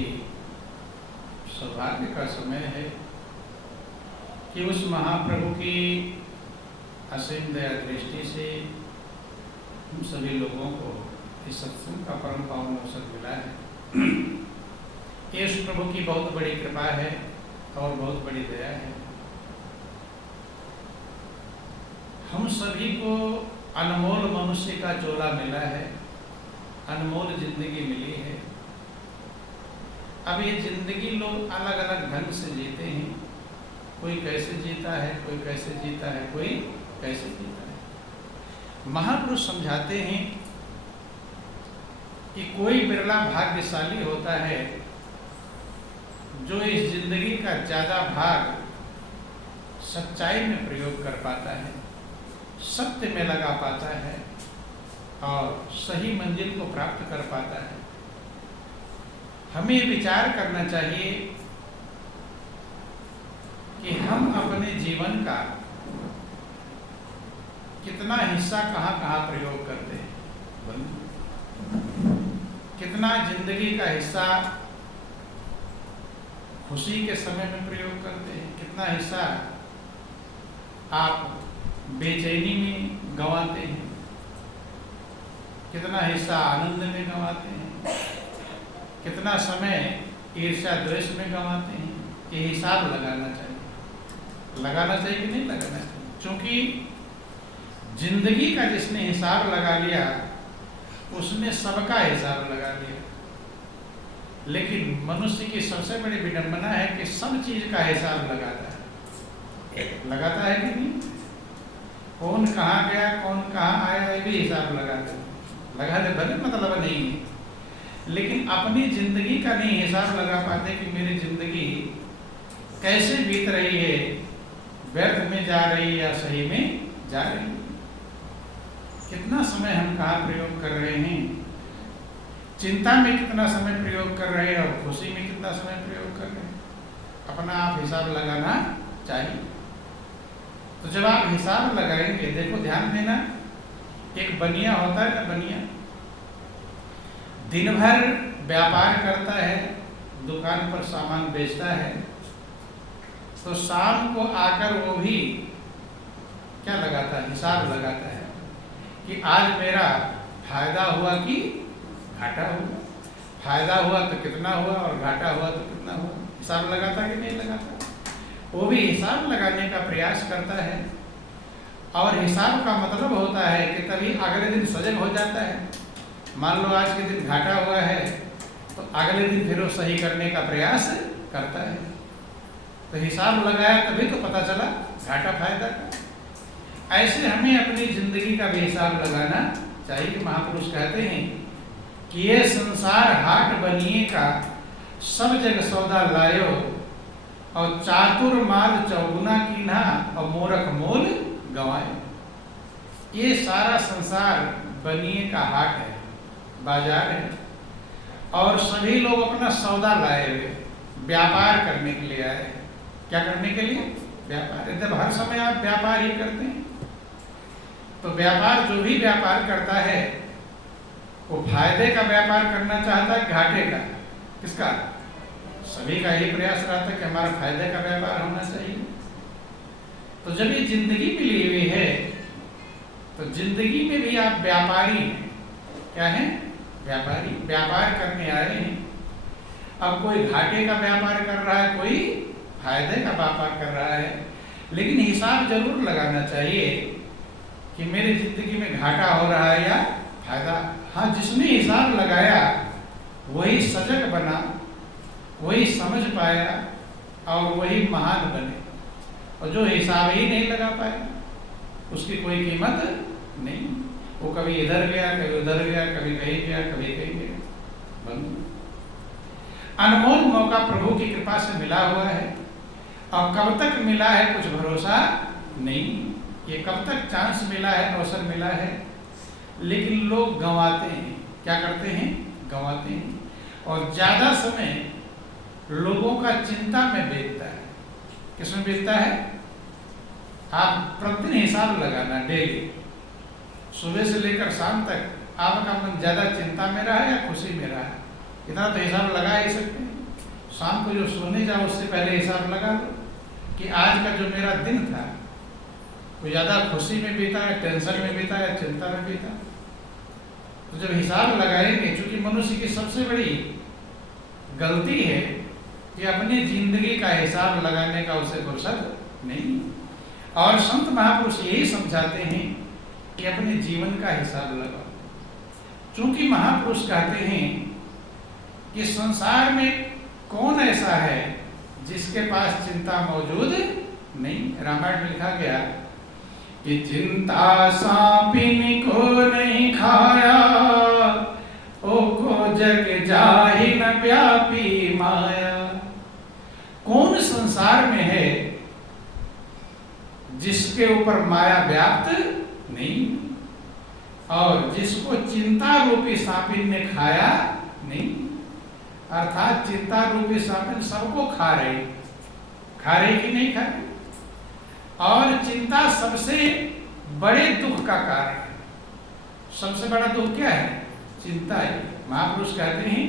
ही सौभाग्य का समय है कि उस महाप्रभु की असीम दया दृष्टि से हम सभी लोगों को इस सत्संग का परम पावन अवसर मिला है। ये उस प्रभु की बहुत बड़ी कृपा है और बहुत बड़ी दया है। हम सभी को अनमोल मनुष्य का चोला मिला है, अनमोल जिंदगी मिली है। अब ये जिंदगी लोग अलग अलग ढंग से जीते हैं। कोई कैसे जीता है, कोई कैसे जीता है, कोई कैसे जीता है। महापुरुष समझाते हैं कि कोई बिरला भाग्यशाली होता है जो इस जिंदगी का ज्यादा भाग सच्चाई में प्रयोग कर पाता है, सत्य में लगा पाता है और सही मंजिल को प्राप्त कर पाता है। हमें विचार करना चाहिए कि हम अपने जीवन का कितना हिस्सा कहाँ कहाँ प्रयोग करते हैं। कितना जिंदगी का हिस्सा खुशी के समय में प्रयोग करते हैं, कितना हिस्सा आप बेचैनी में गंवाते हैं, कितना हिस्सा आनंद में गंवाते हैं, कितना समय ईर्ष्या द्वेष में गंवाते हैं। ये हिसाब लगाना चाहिए। लगाना चाहिए कि नहीं लगाना चाहिए? क्योंकि जिंदगी का जिसने हिसाब लगा लिया उसने सबका हिसाब लगा लिया। लेकिन मनुष्य की सबसे बड़ी विडंबना है कि सब चीज का हिसाब लगाता है। लगाता है कि नहीं? कौन कहाँ गया, कौन कहाँ आया, ये भी हिसाब लगाते हैं। लगाने भले मतलब नहीं है, लेकिन अपनी जिंदगी का नहीं हिसाब लगा पाते कि मेरी जिंदगी कैसे बीत रही है, व्यर्थ में जा रही है या सही में जा रही है। कितना समय हम कहाँ प्रयोग कर रहे हैं, चिंता में कितना समय प्रयोग कर रहे हैं और खुशी में कितना समय प्रयोग कर रहे हैं। अपना आप हिसाब लगाना चाहिए। तो जब आप हिसाब लगाएंगे, देखो ध्यान देना, एक बनिया होता है ना, बनिया दिन भर व्यापार करता है, दुकान पर सामान बेचता है, तो शाम को आकर वो भी क्या लगाता है? हिसाब लगाता है कि आज मेरा फायदा हुआ कि घाटा हुआ। फायदा हुआ तो कितना हुआ और घाटा हुआ तो कितना हुआ। हिसाब लगाता कि नहीं लगाता? वो भी हिसाब लगाने का प्रयास करता है। और हिसाब का मतलब होता है कि तभी अगले दिन सजग हो जाता है। मान लो आज के दिन घाटा हुआ है तो अगले दिन फिर वो सही करने का प्रयास करता है। तो हिसाब लगाया तभी तो पता चला घाटा फायदा का। ऐसे हमें अपनी जिंदगी का भी हिसाब लगाना चाहिए। महापुरुष कहते हैं कि ये संसार हाट बनिए का, सब जग सौदा लायो, और चातुर माल चौगुना कीन्हा, और मूर्ख मोल गंवाए। ये सारा संसार बनिए का हाट है, बाजार है, और सभी लोग अपना सौदा लाए हुए व्यापार करने के लिए आए। क्या करने के लिए? व्यापार। जब हर समय आप व्यापार ही करते हैं तो व्यापार, जो भी व्यापार करता है वो फायदे का व्यापार करना चाहता है, घाटे का? किसका? सभी का यही प्रयास रहता है कि हमारा फायदे का व्यापार होना चाहिए। तो जब ये जिंदगी मिली हुई है तो जिंदगी में भी आप व्यापारी हैं। क्या है? व्यापारी। व्यापार करने आए हैं। अब कोई घाटे का व्यापार कर रहा है, कोई फायदे का व्यापार कर रहा है, लेकिन हिसाब जरूर लगाना चाहिए कि मेरी जिंदगी में घाटा हो रहा है या फायदा। हाँ, जिसने हिसाब लगाया वही सजग बना, वही समझ पाया और वही महान बने। और जो हिसाब ही नहीं लगा पाया उसकी कोई कीमत नहीं। वो कभी इधर गया, कभी उधर गया, कभी कहीं गया, कभी कहीं गया। बंद। अनमोल मौका प्रभु की कृपा से मिला हुआ है और कब तक मिला है कुछ भरोसा नहीं। ये कब तक चांस मिला है, अवसर मिला है, लेकिन लोग गंवाते हैं। क्या करते हैं? गंवाते हैं। और ज्यादा समय लोगों का चिंता में बीतता है। किसमें बीतता है? आप प्रतिदिन हिसाब लगाना, डेली, सुबह से लेकर शाम तक आपका मन ज्यादा चिंता में रहा है या खुशी में रहा है? इतना तो हिसाब लगा ही सकते हैं। शाम को जो सोने जाओ उससे पहले हिसाब लगा लो कि आज का जो मेरा दिन था वो ज़्यादा खुशी में बीता या टेंशन में बीता या चिंता में बीता। तो जब हिसाब लगाएंगे, चूंकि मनुष्य की सबसे बड़ी गलती है कि अपनी जिंदगी का हिसाब लगाने का उसे फुर्सत नहीं। और संत महापुरुष यही समझाते हैं कि अपने जीवन का हिसाब लगाओ। चूंकि महापुरुष कहते हैं कि संसार में कौन ऐसा है जिसके पास चिंता मौजूद नहीं। रामायण में लिखा गया कि चिंता सांपिन को नहीं खाया, ओ को जग जाहि न व्यापी माया। कौन संसार में है जिसके ऊपर माया व्याप्त नहीं, और जिसको चिंता रूपी सांपिन ने खाया नहीं। अर्थात चिंता रूपी सांपिन सबको खा रही कि नहीं खा रही। और चिंता सबसे बड़े दुख का कारण है। सबसे बड़ा दुख क्या है? चिंता है। महापुरुष कहते हैं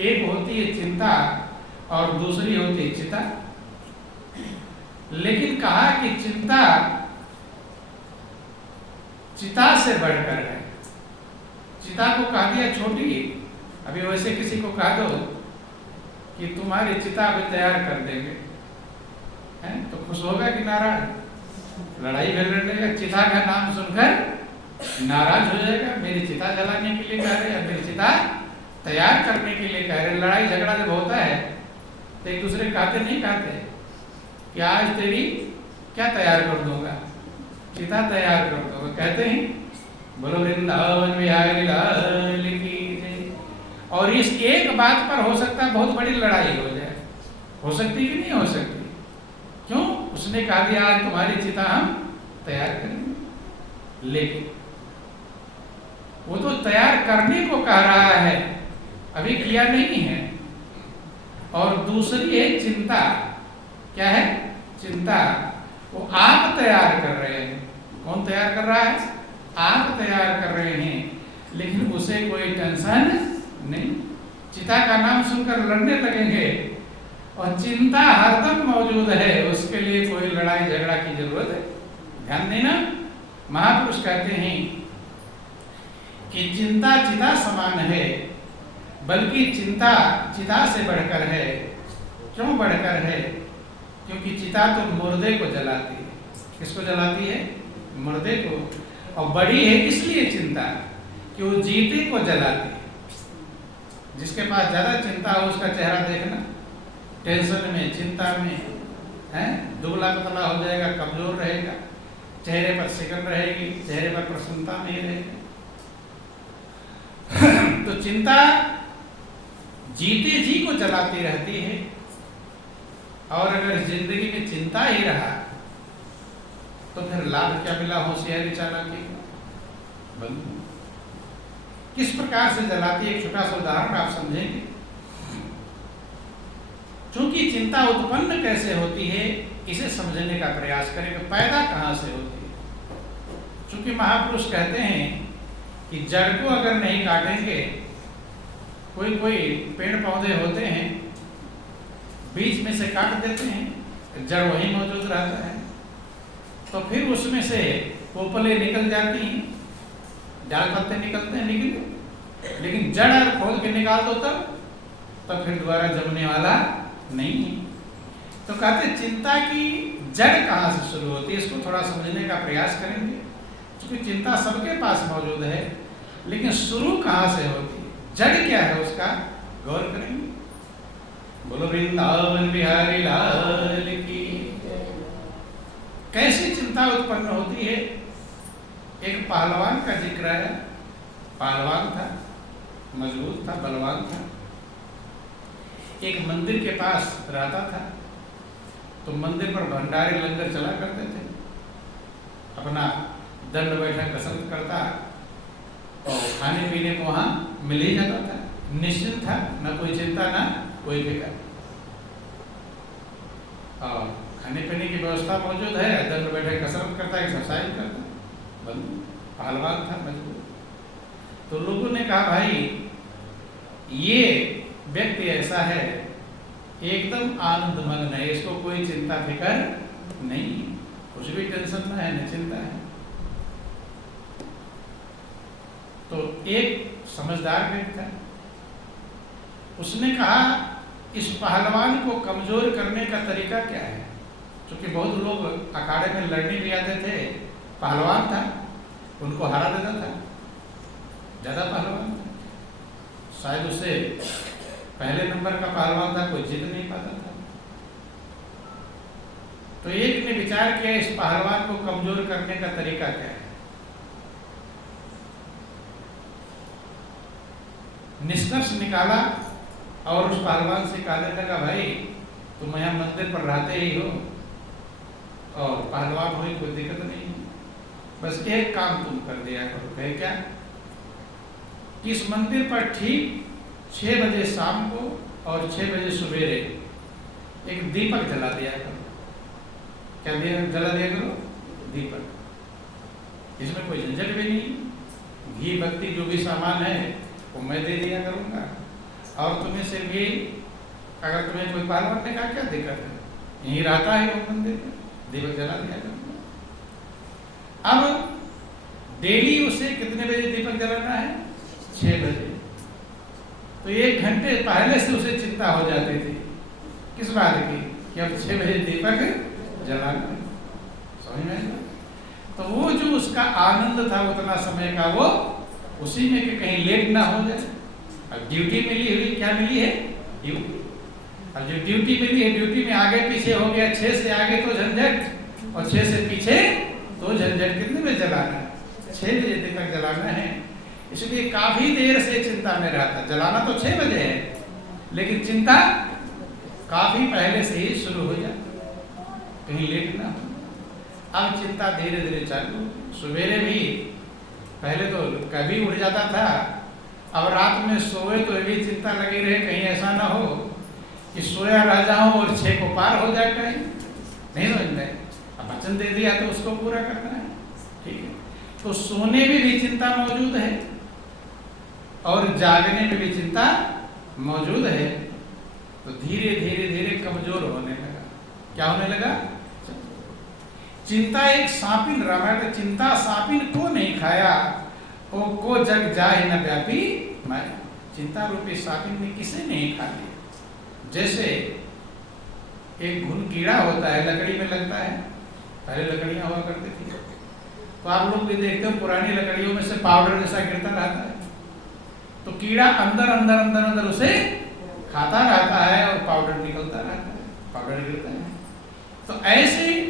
एक होती है चिंता और दूसरी होती है चिता। लेकिन कहा कि चिंता चिता से बढ़कर है। चिता को कह दिया छोटी। अभी वैसे किसी को कह दो कि तुम्हारी चिता भी तैयार कर देंगे, हैं तो खुश होगा कि नाराज? लड़ाई झगड़ लेगा। चिता का नाम सुनकर नाराज हो जाएगा। मेरी चिता जलाने के लिए कह रहे हैं, मेरी चिता तैयार करने के लिए कह रहे। लड़ाई झगड़ा जब होता है तो एक दूसरे कहते नहीं कहते कि आज तेरी क्या तैयार कर दूंगा, चिता तैयार कर दूंगा। कहते हैं बोलो वृंदावन बिहारी लाल की जय। और इस एक बात पर हो सकता है बहुत बड़ी लड़ाई हो जाए। हो सकती कि नहीं हो सकती? क्यों? उसने कहा दिया आज तुम्हारी चिता हम तैयार करेंगे। लेकिन वो तो तैयार करने को कह रहा है, अभी किया नहीं है। और दूसरी है चिंता। क्या है? चिंता। वो आप तैयार कर रहे हैं। कौन तैयार कर रहा है? आप तैयार कर रहे हैं, लेकिन उसे कोई टेंशन नहीं। चिता का नाम सुनकर लड़ने लगेंगे और चिंता हरदम मौजूद है, उसके लिए कोई लड़ाई झगड़ा की जरूरत है। ध्यान देना, महापुरुष कहते हैं कि चिंता चिता समान है, बल्कि चिंता चिता से बढ़कर है। क्यों बढ़कर है? क्योंकि चिता तो मुर्दे को जलाती है। किसको जलाती है? मुर्दे को। और बड़ी है इसलिए चिंता कि वो जीते को जलाती है। जिसके पास ज्यादा चिंता हो उसका चेहरा देखना, टेंशन में, चिंता में है, दुबला पतला हो जाएगा, कमजोर रहेगा, चेहरे पर सिकन रहेगी, चेहरे पर प्रसन्नता नहीं रहेगी। तो चिंता जीते जी को जलाती रहती है। और अगर जिंदगी में चिंता ही रहा तो फिर लाभ क्या मिला? होशियारी चालाकी बंद। किस प्रकार से जलाती है? एक छोटा सा उदाहरण आप समझेंगे। चूंकि चिंता उत्पन्न कैसे होती है इसे समझने का प्रयास करेंगे। पैदा कहां से होती है? चूंकि महापुरुष कहते हैं कि जड़ को अगर नहीं काटेंगे, कोई कोई पेड़ पौधे होते हैं बीच में से काट देते हैं, जड़ वहीं मौजूद रहता है, तो फिर उसमें से पोपलें निकल जाती हैं, डाल पत्ते निकलते हैं, निकले, लेकिन जड़ अगर खोल के निकाल दो तब फिर दोबारा जमने वाला नहीं है। तो कहते चिंता की जड़ कहाँ से शुरू होती है, इसको थोड़ा समझने का प्रयास करेंगे। क्योंकि चिंता सबके पास मौजूद है, लेकिन शुरू कहाँ से होती है, जड़ क्या है उसका गौर करेंगे। बोलो वृंदावन बिहारी लाल की। कैसे चिंता उत्पन्न होती है? एक पहलवान का जिक्र है। पहलवान था, मजबूत था, बलवान था, एक मंदिर के पास रहता था। तो मंदिर पर भंडारे लंगर चला करते थे, अपना दंड बैठक पसंद करता और खाने पीने को वहाँ मिल ही जाता था। निश्चिंत था, ना कोई चिंता ना कोई फिक्र। और खाने पीने की व्यवस्था मौजूद है, दंड बैठक कसरत करता, एक्सरसाइज करता, पहलवान था, मजबूत। तो लोगों ने कहा भाई ये व्यक्ति ऐसा है, एकदम आनंद मग्न है, इसको कोई चिंता फिकर नहीं, कुछ भी टेंशन ना है, न चिंता है। तो एक समझदार व्यक्ति था, उसने कहा इस पहलवान को कमजोर करने का तरीका क्या है? क्योंकि बहुत लोग अखाड़े में लड़ने भी आते थे, पहलवान था, उनको हरा देता था, ज्यादा पहलवान था, शायद उससे पहले नंबर का पहलवान था, कोई जीत नहीं पाता था। तो एक ने विचार किया इस पहलवान को कमजोर करने का तरीका क्या है। निष्कर्ष निकाला और उस पहलवान से कहने लगा, भाई तुम यहाँ मंदिर पर रहते ही हो और पहलवान हो, कोई दिक्कत नहीं, बस एक काम तुम कर दिया करो। कहे क्या? इस मंदिर पर ठीक 6 बजे शाम को और 6 बजे सवेरे एक दीपक जला दिया करो। क्या जला दिया करो? दीपक। इसमें कोई झंझट भी नहीं, घी बत्ती जो भी सामान है वो मैं दे दिया करूंगा, और तुम्हें से भी अगर तुम्हें कोई पहलवान ने कहा क्या दिक्कत है, यहीं रहता है वो मंदिर में, दीपक जला दिया करूंगा। अब डेली उसे कितने बजे दीपक जलाना है? 6 बजे। तो 1 घंटे पहले से उसे चिंता हो जाती थी, किस बात की, कि अब 6 बजे दीपक जलाना। समझ में? तो वो जो उसका आनंद था उतना समय का, वो उसी में कि कहीं लेट ना हो जाए। अब ड्यूटी मिली हुई, क्या मिली है? ड्यूटी। अब जो ड्यूटी मिली है, ड्यूटी में आगे पीछे हो गया, 6 से आगे तो झंझट और 6 से पीछे तो झंझट। कितने बजे जलाना है? 6 बजे दीपक जलाना है। इसलिए काफी देर से चिंता में रहता। जलाना तो 6 बजे है, लेकिन चिंता काफी पहले से ही शुरू हो जाती, कहीं लेट ना हो। अब चिंता धीरे धीरे चालू। सवेरे भी पहले तो कभी उठ जाता था, अब रात में सोए तो भी चिंता लगी रहे, कहीं ऐसा ना हो कि सोया रह जाऊं और 6 को पार हो जाए टाइम। नहीं समझ रहे? अब वचन दे दिया तो उसको पूरा करना है, ठीक है। तो सोने में भी चिंता मौजूद है और जागने में भी चिंता मौजूद है। तो धीरे धीरे धीरे कमजोर होने लगा। क्या होने लगा? चिंता एक सापिन रामायण, चिंता सापिन को नहीं खाया, ओ को जग जाए न व्यापी माया। चिंता रूपी सापिन ने किसे नहीं खा लिया। जैसे एक घुन कीड़ा होता है, लकड़ी में लगता है, पहले लकड़ियां हुआ करती थी, तो आप लोग भी देखते हो पुरानी लकड़ियों में से पाउडर जैसा गिरता रहता है, तो कीड़ा अंदर अंदर अंदर अंदर उसे खाता रहता है और पाउडर निकलता रहता है, पाउडर गिरता है। तो ऐसे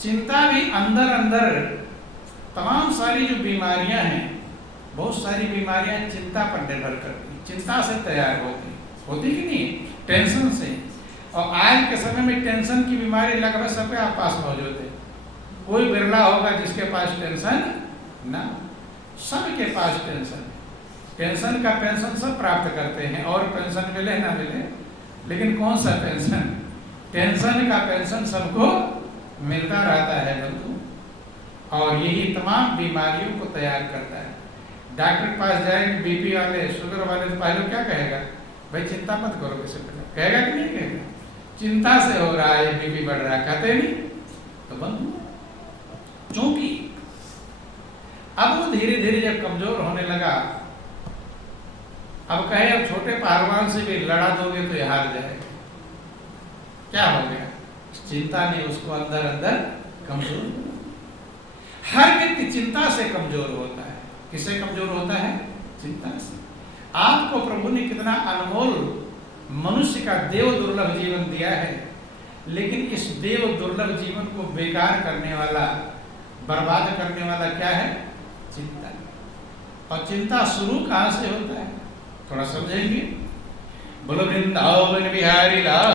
चिंता भी अंदर अंदर तमाम सारी जो बीमारियां हैं, बहुत सारी बीमारियां चिंता पर निर्भर करती, चिंता से तैयार होती कि नहीं? टेंशन से। और आज के समय में टेंशन की बीमारी लगभग सबके पास मौजूद है। कोई बिरला होगा जिसके पास टेंशन ना, सबके पास टेंशन। पेंशन का पेंशन सब प्राप्त करते हैं, और पेंशन मिले ना मिले, लेकिन कौन सा पेंशन? टेंशन का पेंशन सबको मिलता रहता है बंधु, और यही तमाम बीमारियों को तैयार करता है। डॉक्टर के पास जाएंगे, बीपी वाले, शुगर वाले, तो पहले क्या कहेगा? भाई चिंता मत करो, किसी पर कहेगा कि नहीं कहेगा? चिंता से हो रहा है, बीपी बढ़ रहा है, कहते नहीं? तो बंधु, क्योंकि अब वो धीरे धीरे जब कमजोर होने लगा, अब कहे अब छोटे पहलवान से भी लड़ा दोगे तो ये हार जाएगा। क्या हो गया? चिंता ने उसको अंदर अंदर कमजोर। हर व्यक्ति चिंता से कमजोर होता है। किससे कमजोर होता है? चिंता से। आपको प्रभु ने कितना अनमोल मनुष्य का देव दुर्लभ जीवन दिया है, लेकिन इस देव दुर्लभ जीवन को बेकार करने वाला, बर्बाद करने वाला क्या है? चिंता। और चिंता शुरू कहां से होता है? थोड़ा समझेंगे। बोलो वृंदावन बिहारी लाल।